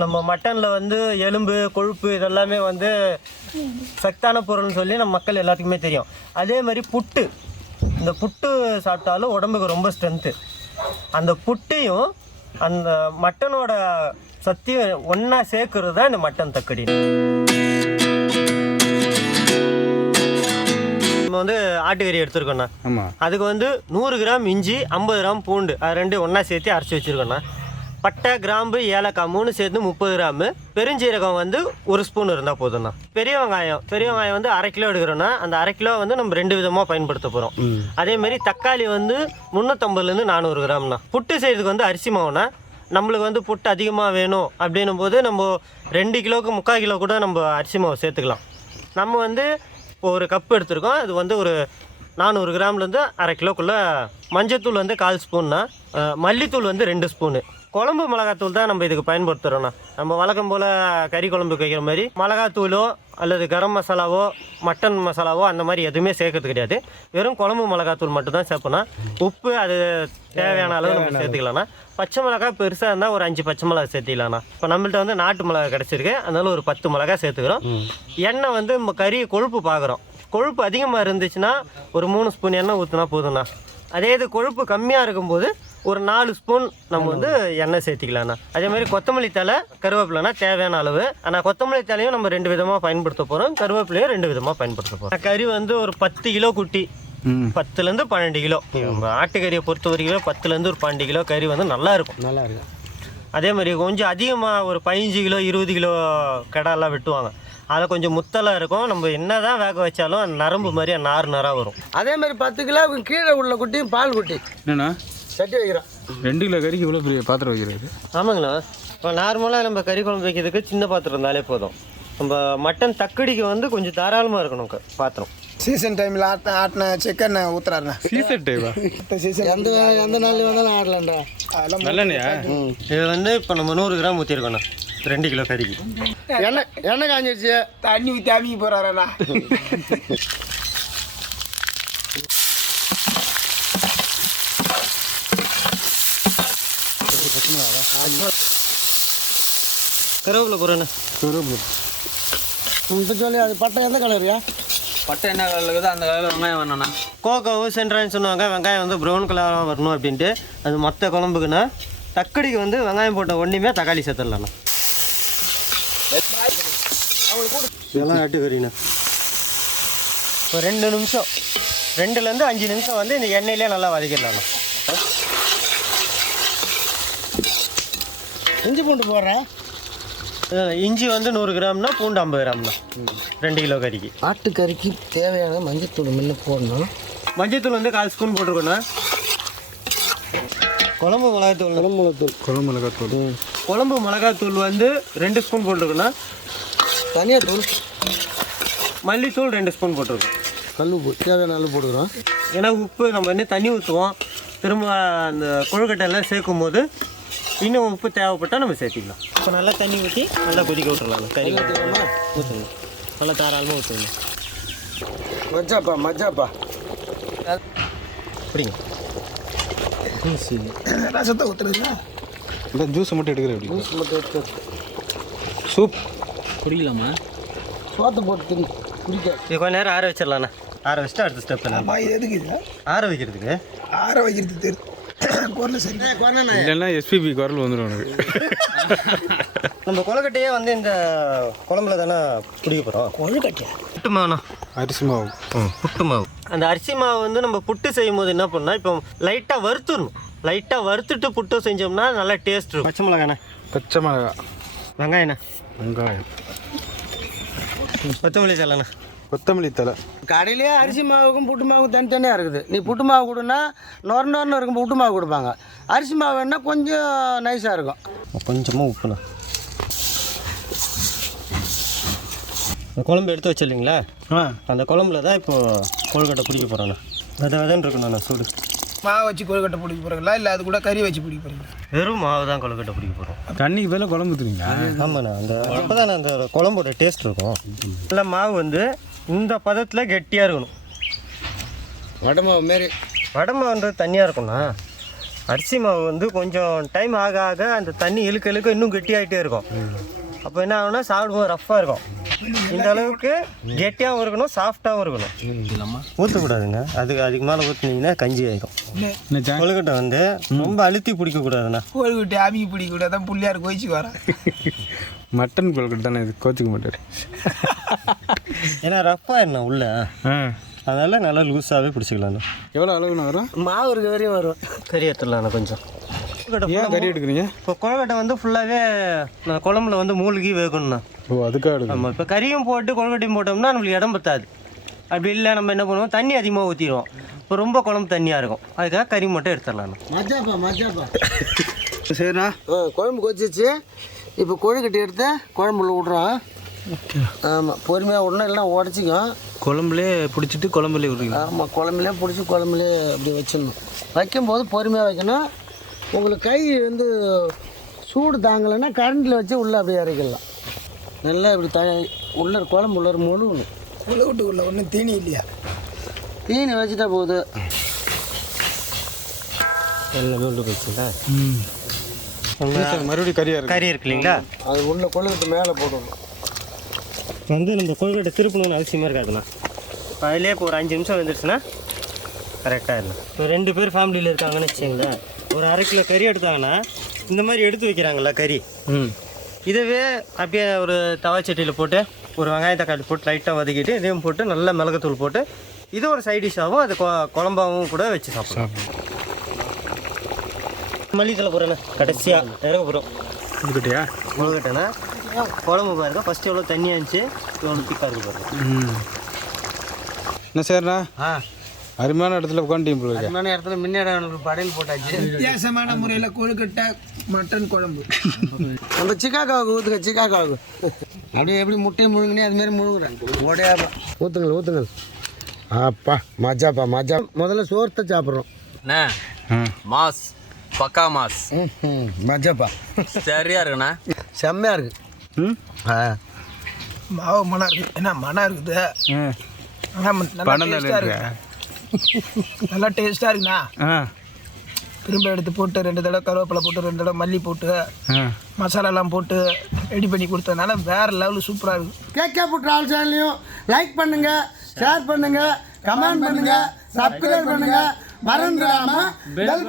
நம்ம மட்டனில் வந்து எலும்பு கொழுப்பு இதெல்லாமே வந்து சத்தான பொருள்னு சொல்லி நம்ம மக்கள் எல்லாத்துக்குமே தெரியும். அதே மாதிரி புட்டு. இந்த புட்டு சாப்பிட்டாலும் உடம்புக்கு ரொம்ப ஸ்ட்ரென்த்து அந்த புட்டையும் அந்த மட்டனோட சத்தியம் ஒன்றா சேர்க்கறது தான் இந்த மட்டன் தக்கடி. நம்ம வந்து ஆட்டுக்கறி எடுத்துருக்கோண்ணா அதுக்கு வந்து நூறு கிராம் இஞ்சி ஐம்பது கிராம் பூண்டு அது ரெண்டு ஒன்றா சேர்த்து அரைச்சி வச்சுருக்கோண்ணா பட்டை கிராம்பு ஏலக்காய் மூணு சேர்த்து முப்பது கிராமு. பெருஞ்சீரகம் வந்து ஒரு ஸ்பூன் இருந்தால் போதும்ண்ணா. பெரிய வெங்காயம். பெரிய வெங்காயம் வந்து அரை கிலோ எடுக்கிறோன்னா அந்த அரை கிலோ வந்து நம்ம ரெண்டு விதமாக பயன்படுத்த போகிறோம் அதே மாதிரி தக்காளி வந்து முந்நூற்றம்பதுலேருந்து நானூறு கிராம்ண்ணா. புட்டு செய்கிறதுக்கு வந்து அரிசி மாவுண்ணா. நம்மளுக்கு வந்து புட்டு அதிகமாக வேணும் அப்படின்னும் போது நம்ம ரெண்டு கிலோவுக்கு முக்கால் கிலோ கூட நம்ம அரிசி மாவு சேர்த்துக்கலாம். நம்ம வந்து இப்போ ஒரு கப் எடுத்திருக்கோம். அது வந்து ஒரு நானூறு கிராம்லேருந்து அரை கிலோக்குள்ளே மஞ்சத்தூள் வந்து கால் ஸ்பூன்னா மல்லித்தூள் வந்து ரெண்டு ஸ்பூனு. குழம்பு மிளகாத்தூள் தான் நம்ம இதுக்கு பயன்படுத்துகிறோண்ணா நம்ம வழக்கம் போல் கறி குழம்புக்கு வைக்கிற மாதிரி மிளகாத்தூளோ அல்லது கரம் மசாலாவோ மட்டன் மசாலாவோ அந்த மாதிரி எதுவுமே சேர்க்கறது கிடையாது. வெறும் குழம்பு மிளகாத்தூள் மட்டும் தான் சேர்ப்போம்னா உப்பு அது தேவையான அளவு நம்ம சேர்த்துக்கலாம்ண்ணா. பச்சை மிளகாய் பெருசாக இருந்தால் ஒரு அஞ்சு பச்சை மிளகா சேர்த்திக்கலாம்ண்ணா. இப்போ நம்மள்ட்ட வந்து நாட்டு மிளகா கிடச்சிருக்கு. அதனால ஒரு பத்து மிளகா சேர்த்துக்கிறோம். எண்ணெய் வந்து நம்ம கறி கொழுப்பு பார்க்குறோம் கொழுப்பு அதிகமாக இருந்துச்சுன்னா ஒரு மூணு ஸ்பூன் எண்ணெய் ஊற்றினா போதும்ண்ணா. அதே இது கொழுப்பு கம்மியாக இருக்கும்போது ஒரு நாலு ஸ்பூன் நம்ம வந்து எண்ணெய் சேர்த்திக்கலாம்ண்ணா. அதே மாதிரி கொத்தமல்லி தலை கருவேப்பிலைனா தேவையான அளவு. ஆனால் கொத்தமல்லி தலையும் நம்ம ரெண்டு விதமாக பயன்படுத்த போகிறோம் கருவேப்பிலையும் ரெண்டு விதமாக பயன்படுத்த போகிறோம் கறி வந்து ஒரு பத்து கிலோ குட்டி. பத்துலேருந்து பன்னெண்டு கிலோ. நம்ம ஆட்டுக்கறியை பொறுத்த வரைக்கும் பத்துலேருந்து ஒரு பன்னெண்டு கிலோ கறி வந்து நல்லா இருக்கும். நல்லா இருக்கு அதே மாதிரி கொஞ்சம் அதிகமாக ஒரு பதினஞ்சு கிலோ இருபது கிலோ கடாலாம் வெட்டுவாங்க. அதில் கொஞ்சம் முத்தலாக இருக்கும். நம்ம என்ன தான் வேக வச்சாலும் அந்த நரம்பு மாதிரி நார் நாராக வரும். அதே மாதிரி பத்து கிலோவுக்கு கீழே உள்ள குட்டியும் பால் குட்டி. என்னண்ணா? சட்டி வைக்கிறோம். ரெண்டு கிலோ கறிக்கு இவ்வளோ பெரிய பாத்திரம் வைக்கிறது? ஆமாங்கண்ணா. இப்போ நார்மலாக நம்ம கறி குழம்பு வைக்கிறதுக்கு சின்ன பாத்திரம் இருந்தாலே போதும். நம்ம மட்டன் தக்கடிக்கு வந்து கொஞ்சம் தாராளமாக இருக்கணும் பாத்திரம். சீசன் டைமில் ஆட்டின ஆட்டின சிக்கன் ஊத்துறாருண்ணா. சீசர் டைவா சீசன் எந்த எந்த நாள் வேணாலும் ஆடலாம்டா. அதெல்லாம் நல்லெண்ணெயா இது வந்து இப்போ நம்ம நூறு கிராம் ஊற்றிருக்கோண்ணா ரெண்டு கிலோ கறிக்கு. எண்ணெய் எண்ணெய் காஞ்சிருச்சு? தண்ணி ஊற்றி அமுக்கி போகிறாரண்ணா கருவேப்பிலை போகிறேண்ணா கருவேப்பிலை இப்போ சொல்லி அது பட்டை எந்த கலரியா பட்டை என்ன கலரில் இருக்குதோ அந்த கலரில் வெங்காயம் வேணும்ண்ணா கோகோவு சென்ட்ரான்னு சொன்னாங்க. வெங்காயம் வந்து ப்ரௌன் கலராக வரணும் அப்படின்ட்டு. அது மொத்த குழம்புக்குன்னா தக்கடிக்கு வந்து வெங்காயம் போட்ட ஒன்றுமே தக்காளி சேர்த்துடலாண்ணா. இதெல்லாம் ஆட்டுக்கறிண்ணா இப்போ ரெண்டு நிமிஷம். ரெண்டுலேருந்து அஞ்சு நிமிஷம் வந்து இந்த எண்ணெயிலே நல்லா வதக்கிடலாண்ணா இஞ்சி பூண்டு போடுறேன் இஞ்சி வந்து நூறு கிராம்னா பூண்டு ஐம்பது கிராம்ண்ணா. ரெண்டு கிலோ கறிக்கு. ஆட்டுக்கறிக்கு தேவையான மஞ்சத்தூள் முன்ன போடணும். மஞ்சத்தூள் வந்து கால் ஸ்பூன் போட்டிருக்கோண்ணா. குழம்பு மிளகாத்தூள் குழம்புத்தூள் குழம்பு மிளகாத்தூள் குழம்பு மிளகாத்தூள் வந்து ரெண்டு ஸ்பூன் போட்டிருக்கோண்ணா. தனியாக தூள் மல்லித்தூள் ரெண்டு ஸ்பூன் போட்டிருக்கோம். கல் உப்பு தேவையான அளவு போட்டுக்கிறோம். ஏன்னா உப்பு நம்ம வந்து தண்ணி ஊற்றுவோம் திரும்ப அந்த கொழுக்கட்டையெல்லாம் சேர்க்கும் போது இன்னும் உப்பு தேவைப்பட்டால் நம்ம சேர்த்திக்கலாம். இப்போ நல்லா தண்ணி ஊற்றி நல்லா கொதிக்க விட்டுறலாம். கறி ஊற்றுங்க நல்லா தாராளமாக ஊற்றுங்க மஜாப்பா மஜாப்பா. பிடிங்க ரசத்தை ஊற்றுறதுண்ணா இந்த ஜூஸை மட்டும் எடுக்கிற எப்படி மட்டும் எடுத்து சூப் குடிக்கலாமா சோத்தை போட்டு குடிக்க. இது கொஞ்ச நேரம் ஆற வச்சிடலாண்ணா. ஆற வச்சுட்டு அடுத்த ஸ்டெப் என்ன அம்மா இது எதுக்கு இது? ஆற வைக்கிறதுக்கு? ஆற வைக்கிறது தெரியும் குரல் சரி. இல்லைன்னா எஸ்பிபி குரல் வந்துடும் உனக்கு. நம்ம கொழுக்கட்டையே வந்து இந்த குழம்புல தானே பிடிக்க போகிறோம் கொழுக்கட்டியா புட்டு மாவுண்ணா. அரிசி மாவு. புட்டு மாவு. அந்த அரிசி மாவு வந்து நம்ம புட்டு செய்யும் போது என்ன பண்ணால் இப்போ லைட்டாக வறுத்துடணும். லைட்டாக வறுத்துட்டு புட்டு செஞ்சோம்னா நல்லா டேஸ்ட் இருக்கும். பச்சை மிளகாண்ணே. பச்சை மிளகா. வெங்காயண்ணே. வெங்காயம். கொத்தமல்லி தலைண்ணே. கொத்தமல்லி தலை கடையிலேயே அரிசி மாவுக்கும் புட்டு மாவுக்கும் தனித்தனியாக இருக்குது. நீ புட்டு மாவு கொடுனா நொர நொரன்னு இருக்கும் புட்டு மாவு கொடுப்பாங்க. அரிசி மாவு வேணால் கொஞ்சம் நைஸாக இருக்கும். கொஞ்சமாக உப்புண்ணா. குழம்பு எடுத்து வச்சிருந்தீங்களா ஆ. அந்த குழம்புல தான் இப்போ கொழுக்கட்டை பிடிக்க போகிறேண்ணா வித விதன்னு இருக்கணும்ண்ணா சூடு. மாவு வச்சு கொழுக்கட்டை பிடிக்க போகிறீங்களா இல்லை அது கூட கறி வச்சு பிடிக்க போகிறீங்களா வெறும் மாவு தான் கொழுக்கட்டை பிடிக்க போகிறோம் தண்ணிக்கு பதிலாக குழம்பு ஊற்றுறீங்களா ஆமாண்ணா அந்த அப்போ தான் அந்த குழம்போட டேஸ்ட் இருக்கும். இல்லை மாவு வந்து இந்த பதத்தில் கெட்டியாக இருக்கணும். வடை மாவு மாரி. வடை மாவுன்றது தண்ணியாக இருக்கும்ண்ணா. அரிசி மாவு வந்து கொஞ்சம் டைம் ஆக ஆக அந்த தண்ணி இழுக்க இழுக்க இன்னும் கெட்டியாகிட்டே இருக்கும். அப்போ என்ன ஆகும்னா சாப்பிடும்போது ரஃப்பாக இருக்கும். இந்த அளவுக்கு கெட்டியாகவும் இருக்கணும் சாஃப்டாகவும் இருக்கணும். இல்லம்மா ஊற்றக்கூடாதுங்க அதுக்கு அதுக்கு மேலே ஊற்றுனீங்கன்னா கஞ்சி ஆகிடும் கொழுக்கட்டை வந்து ரொம்ப அழுத்தி பிடிக்கக்கூடாதுண்ணா. கோழிக்குட்டி ஆவி பிடிக்க கூட தான் புள்ளியார் கோயிச்சு வரேன். மட்டன் கொழுக்கட்டை தானே இது? கோச்சிக்க மாட்டார். ஏன்னா ரஃப்பாக என்ன உள்ள? ஆ. அதனால் நல்லா லூஸாகவே பிடிச்சிக்கலாண்ணா. எவ்வளோ அளவுன்னு வரும்? மாவு இருக்க வரையும் வரும். கறி எடுத்துடலாண்ணா கொஞ்சம். ஏன் கறி எடுக்கிறீங்க? இப்போ கொழுக்கட்டை வந்து ஃபுல்லாகவே நான் குழம்புல வந்து மூழ்கி வேகணும்ண்ணா. ஓ அதுக்காக ஆமாம் இப்போ கறியும் போட்டு கொழுக்கட்டையும் போட்டோம்னா நம்மளுக்கு இடம் பத்தாது. அப்படி இல்லை நம்ம என்ன பண்ணுவோம்? தண்ணி அதிகமாக ஊற்றிடுவோம் இப்போ ரொம்ப குழம்பு தண்ணியாக இருக்கும். அதுக்காக கறி மட்டும் மஜாப்பா சரிண்ணா. குழம்பு கொதிச்சிச்சு இப்போ கொழுக்கட்டை எடுத்து குழம்புல விட்றோம் ஆமாம் பொறுமையாக விடணும் இல்லைன்னா உடச்சிக்கும். குழம்புலே பிடிச்சிட்டு குழம்புலே விடுறீங்க. ஆமாம் குழம்புலே பிடிச்சி குழம்புலே அப்படி வச்சிடணும். வைக்கும்போது பொறுமையாக வைக்கணும். உங்களுக்கு கை வந்து சூடு தாங்கலைன்னா கரண்டில் வச்சு உள்ளே அப்படியே இறக்கிடலாம். நல்லா இப்படி த உள்ள குழம்பு உள்ள முழுகணும். உள்ள ஒன்றும் தீனி இல்லையா? தீனி வச்சுட்டா போகுது. எல்லாமே உள்ள போச்சுங்களா மறுபடியும் கறியாக இருக்கு கறி இருக்கு இல்லைங்களா அது உள்ள கொழுக்கட்டை மேலே போடணும். வந்து நம்ம கொழுக்கட்டை திருப்பணும்னு அவசியமாக இருக்காதுண்ணா. அதிலே இப்போ ஒரு அஞ்சு நிமிஷம் வந்துருச்சுன்னா கரெக்டாக இல்லை இப்போ ரெண்டு பேர் ஃபேமிலியில் இருக்காங்கன்னு வச்சுங்களேன் ஒரு அரை கிலோ கறி எடுத்தாங்கன்னா இந்த மாதிரி எடுத்து வைக்கிறாங்களா கறி. ம். இதுவே அப்படியே ஒரு தவா சட்டியில் போட்டு ஒரு வெங்காயம் தக்காளி போட்டு லைட்டாக வதக்கிட்டு இதையும் போட்டு நல்லா மிளகுத்தூள் போட்டு இது ஒரு சைட் டிஷ்ஷாகவும் அது கொ- குழம்பாவும் கூட வச்சு சாப்பிடலாம். மல்லித்தலை போகிறேண்ணே கடைசியாக இறக்க போகிறோம் இதுக்கிட்டயா கொழுக்கட்டைண்ணா குழம்பு பாருங்க ஃபஸ்ட்டு எவ்வளோ தண்ணியாக இருந்துச்சு எவ்வளோ திக்காக இருக்கு பாருங்க. ம். என்ன சரிண்ணா ஆ. அருமையான இடத்துல உட்காந்துட்டீங்க போல. அருமையான இடத்துல முன்னாடி படையல் போட்டாச்சு. வித்தியாசமான முறையில் கொழுக்கட்டை மட்டன் குழம்பு. நம்ம சிக்காக்காவுக்கு ஊற்றுங்க சிக்காக்காவுக்கு அப்படியே எப்படி முட்டையை முழுங்கினே அதுமாரி முழுங்குறேன் உடையாப்பா ஊற்றுங்கள் ஊற்றுங்கள் ஆப்பா மஜாப்பா மஜா. முதல்ல சோர்த்தை சாப்பிட்றோம். மாஸ் பக்கா மாஸ். ம் மஜாப்பா. சரியா இருக்குண்ணா? செம்மையாக இருக்கு. ம். ஆ. மாவு மனம் இருக்குது என்ன மனம் இருக்குது? ஆ ஆனா, நல்லா டேஸ்ட்டாக இருக்குண்ணா. ஆ. திரும்ப எடுத்து போட்டு ரெண்டு தடவை கருவேப்பிலை போட்டு ரெண்டு தடவை மல்லி போட்டு மசாலாலாம் போட்டு ரெடி பண்ணி கொடுத்ததுனால வேறு லெவலு சூப்பராக இருக்குது கேகேபு ட்ராவல் சேனலையும் லைக் பண்ணுங்க ஷேர் பண்ணுங்க கமெண்ட் பண்ணுங்க சப்ஸ்கிரைப் பண்ணுங்க. மறந்துடாம பெல்